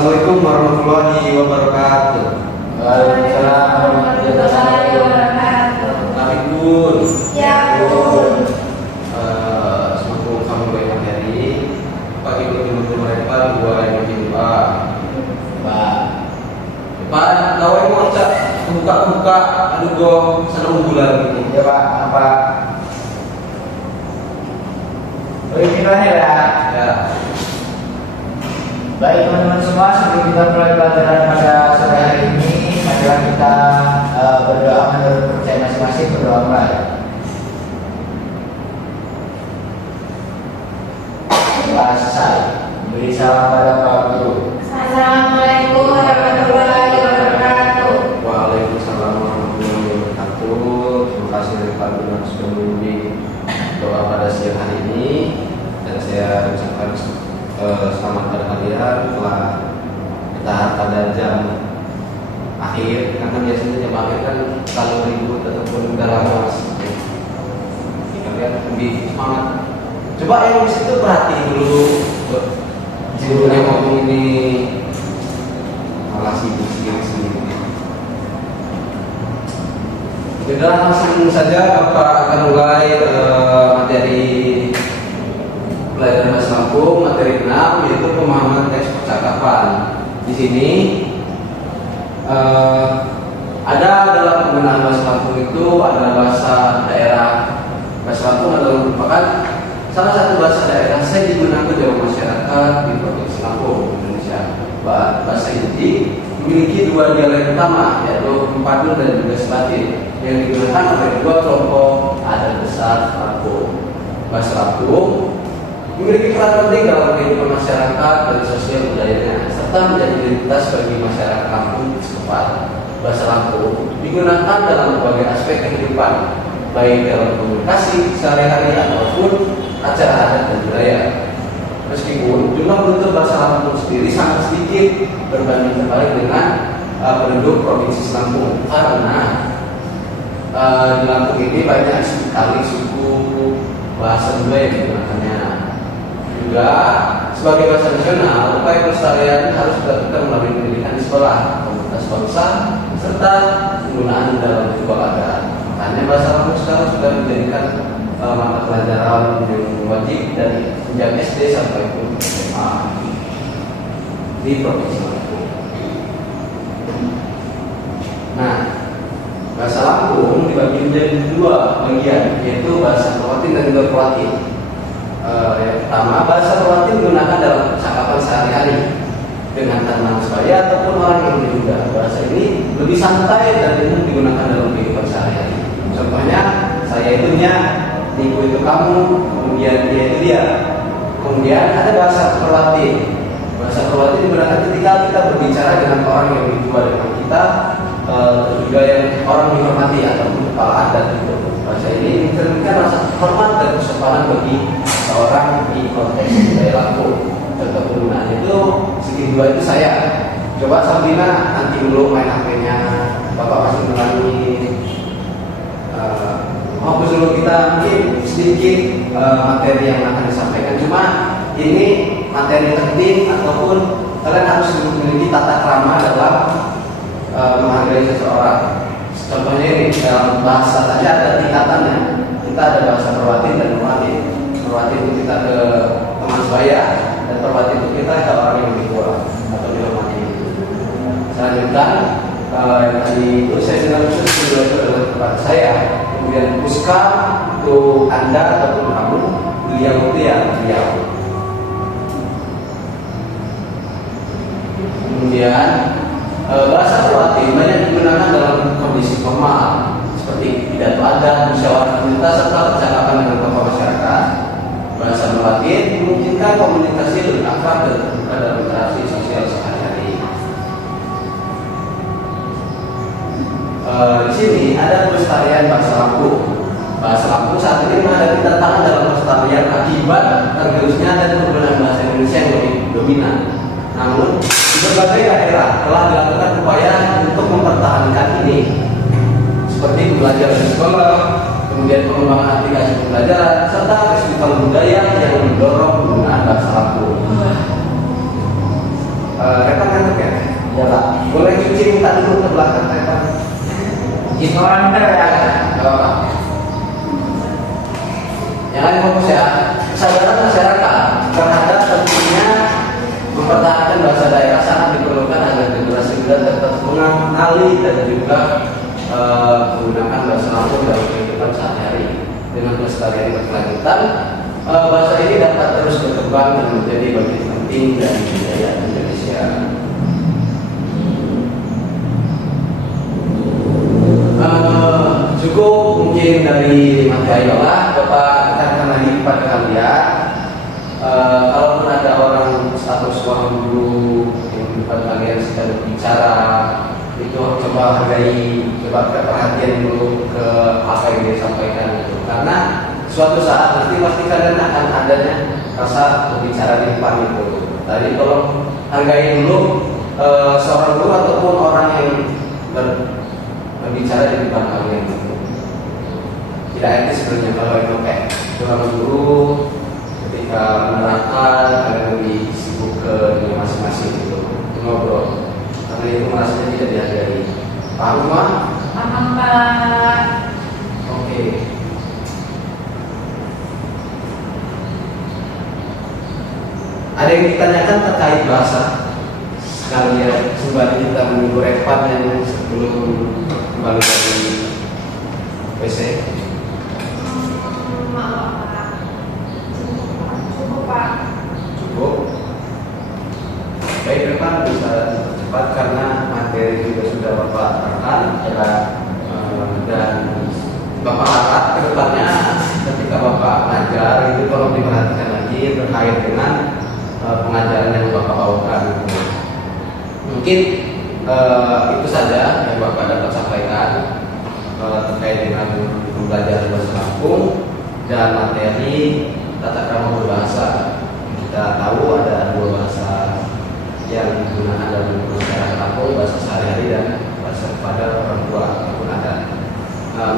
Assalamualaikum warahmatullahi wabarakatuh. Waalaikumsalam warahmatullahi wabarakatuh. Baik Bun. Ya Bun. Semoga kamu baik materi. Pak Ibu Ibu mereka dua yang doa. Pak, kau yang mau cak buka, aduh go senang bulan ini. Ya Pak, apa? Bismillah ya. Baik teman-teman semua, sebelum kita mulai pelajaran pada sore hari ini, marilah kita berdoa menurut percaya masing-masing. Berdoa mulai. Selesai. Beri salam pada Pak Guru. Assalamualaikum warahmatullahi wabarakatuh. Waalaikumsalam warahmatullahi wabarakatuh. Terima kasih dari Pak Guru yang sudah mengundi doa pada siang hari ini, dan saya ucapkan selamat pada kalian telah kita pada jam akhir, karena biasanya jam akhir kan kalau ribut ataupun dalam kelas kalian lebih semangat. Coba yang di situ perhatiin dulu guru yang ngomong ini malah sibuk sendiri. Kita langsung saja Bapak akan mulai materi pelajaran bahasa Lampung, materi 6, yaitu pemahaman teks percakapan. Di sini ada dalam penggunaan bahasa Lampung itu ada bahasa daerah. Bahasa Lampung adalah merupakan salah satu bahasa daerah yang digunakan dalam masyarakat di Provinsi Lampung, Indonesia. Bahasa ini memiliki dua dialek utama, yaitu Empadun dan juga Selatin, yang digunakan oleh dua kelompok adat besar Lampung. Bahasa Lampung memiliki peran penting dalam kehidupan masyarakat dan sosial budayanya, serta menjadi identitas bagi masyarakat Lampung setempat. Bahasa Lampung digunakan dalam berbagai aspek kehidupan, baik dalam komunikasi sehari-hari ataupun acara adat dan budaya. Meskipun jumlah penduduk bahasa Lampung sendiri sangat sedikit berbanding terbalik dengan penduduk Provinsi Lampung, karena di Lampung ini banyak sekali suku bahasa budaya yang digunakannya. Juga sebagai bahasa nasional, upaya pelestarian harus dilakukan melalui pendidikan di sekolah, komunitas bangsa, serta penggunaan dalam ritual adat. Makanya bahasa Lampung sekarang sudah dijadikan mata pelajaran yang wajib dari sejak SD sampai ke SMA di Provinsi Lampung. Nah, bahasa Lampung dibagi menjadi dua bagian, yaitu bahasa Perwatin dan juga Perwatin. Yang pertama, bahasa Perwatin digunakan dalam percakapan sehari-hari dengan teman sebaya ataupun orang yang diduga. Bahasa ini lebih santai dan umum digunakan dalam kehidupan sehari-hari. Contohnya, saya itunya, niku itu kamu, kemudian dia itu dia. Kemudian ada bahasa Perwatin. Bahasa Perwatin digunakan ketika kita berbicara dengan orang yang lebih tua dengan kita, juga yang orang dihormati ataupun kepala adat itu. Bahasa ini mencerminkan rasa hormat dan kesopanan bagi seorang di konteks budaya Lampung. Contoh penggunaan itu segi dua itu saya. Coba Sabrina nanti dulu main HP-nya, Bapak masih mengulangi. Fokus dulu kita mungkin sedikit materi yang akan disampaikan. Cuma ini materi penting ataupun kalian harus memiliki tata krama dalam menghargai seseorang. Contohnya ini dalam bahasa saja ada tingkatannya. Kita ada bahasa Perwatin dan Perwatin. Perwatin itu kita ke teman sebaya, dan Perwatin itu kita ke orang yang lebih tua atau dihormati. Selanjutnya yang tadi itu saya bilang khusus adalah kepada saya. Kemudian Puska untuk Anda ataupun kamu, beliau itu ya beliau. Kemudian bahasa Perwatin banyak digunakan dalam kondisi formal seperti pidato adat, musyawarah komunitas, serta percakapan dengan tokoh masyarakat. Bahasa Perwatin memungkinkan komunikasi lebih akrab dan terbuka dalam interaksi sosial sehari-hari. Di sini ada pelestarian bahasa Lampung. Bahasa Lampung saat ini menghadapi tantangan dalam pelestarian akibat tergerusnya dan penggunaan bahasa Indonesia yang lebih dominan. Namun, di berbagai daerah telah dilakukan upaya untuk mempertahankan ini, seperti belajar di sekolah, kemudian pengembangan aplikasi pembelajaran, serta festival budaya yang mendorong penggunaan bahasa Lampung. Repan ngantuk ya? Ya Pak. Boleh cuci minta dulu ke belakang Repan. Izin orang minta ya. Gak apa-apa. Yang lain fokus ya, kesadaran masyarakat terhadap pentingnya mempertahankan bahasa daerah sangat diperlukan agar generasi muda tetap mengenali dan juga menggunakan bahasa Lampung dalam kehidupan sehari-hari. Dengan pelestarian berkelanjutan, bahasa ini dapat terus berkembang dan menjadi bagian penting dari budaya Indonesia. Cukup mungkin dari materi lah, Bapak katakan lagi kepada kalian. Kalaupun ada orang status orang dulu yang depan kalian sedang berbicara, itu coba hargai, coba perhatian dulu ke apa yang dia sampaikan itu. Karena suatu saat nanti pasti kalian akan adanya rasa berbicara di depan itu. Tadi tolong hargai dulu seorang guru ataupun orang yang berbicara di depan kalian itu. Tidak etis sebenarnya kalau itu kayak seorang guru ketika menerangkan kalian lebih sibuk ke dunia masing-masing itu ngobrol, karena itu merasanya tidak dihargai. Paham semua? Paham Pak. Oke. Ada yang ditanyakan terkait bahasa? Sekalian sembari kita menunggu Repan yang sebelum kembali dari WC. Maaf Pak. Cukup Pak. Cukup. Baik Repan, bisa cepat karena materi juga sudah Bapak terangkan ya, dan Bapak harap ke depannya ketika Bapak ngajar itu tolong diperhatikan lagi terkait dengan pengajaran yang Bapak bawakan. Mungkin itu saja yang Bapak dapat sampaikan terkait dengan pembelajaran bahasa Lampung dan materi tata krama berbahasa. Kita tahu ada dua bahasa yang digunakan dalam masyarakat Lampung, bahasa sehari-hari dan bahasa kepada orang tua ataupun adat.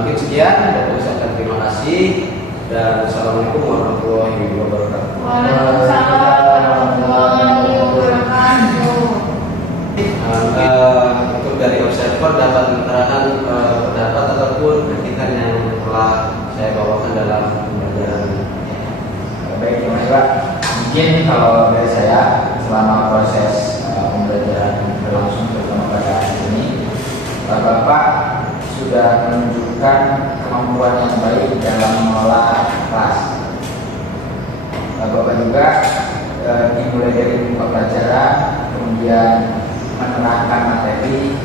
Mungkin sekian, Bapak ucapkan terima kasih dan Assalamualaikum warahmatullahi wabarakatuh. Waalaikumsalam warahmatullahi wabarakatuh. Untuk dari observer dapat menerangkan pendapat ataupun kritikan yang telah saya bawakan dalam pembelajaran. Baik, terima kasih Pak. Mungkin kalau dari saya selama proses pembelajaran berlangsung terutama pada hari ini, Bapak sudah menunjukkan kemampuan yang baik dalam mengelola kelas. Bapak juga dimulai dari buka pelajaran, kemudian menerangkan materi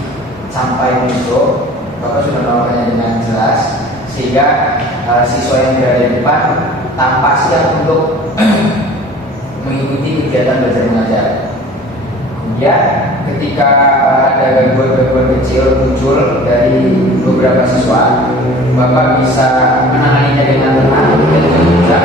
sampai besok, Bapak sudah melakukannya dengan jelas sehingga siswa yang berada di depan tampak siap untuk mengikuti kegiatan belajar mengajar. Kemudian ketika ada gangguan-gangguan kecil muncul dari beberapa siswa, Bapak bisa menanganinya dengan tenang dan juga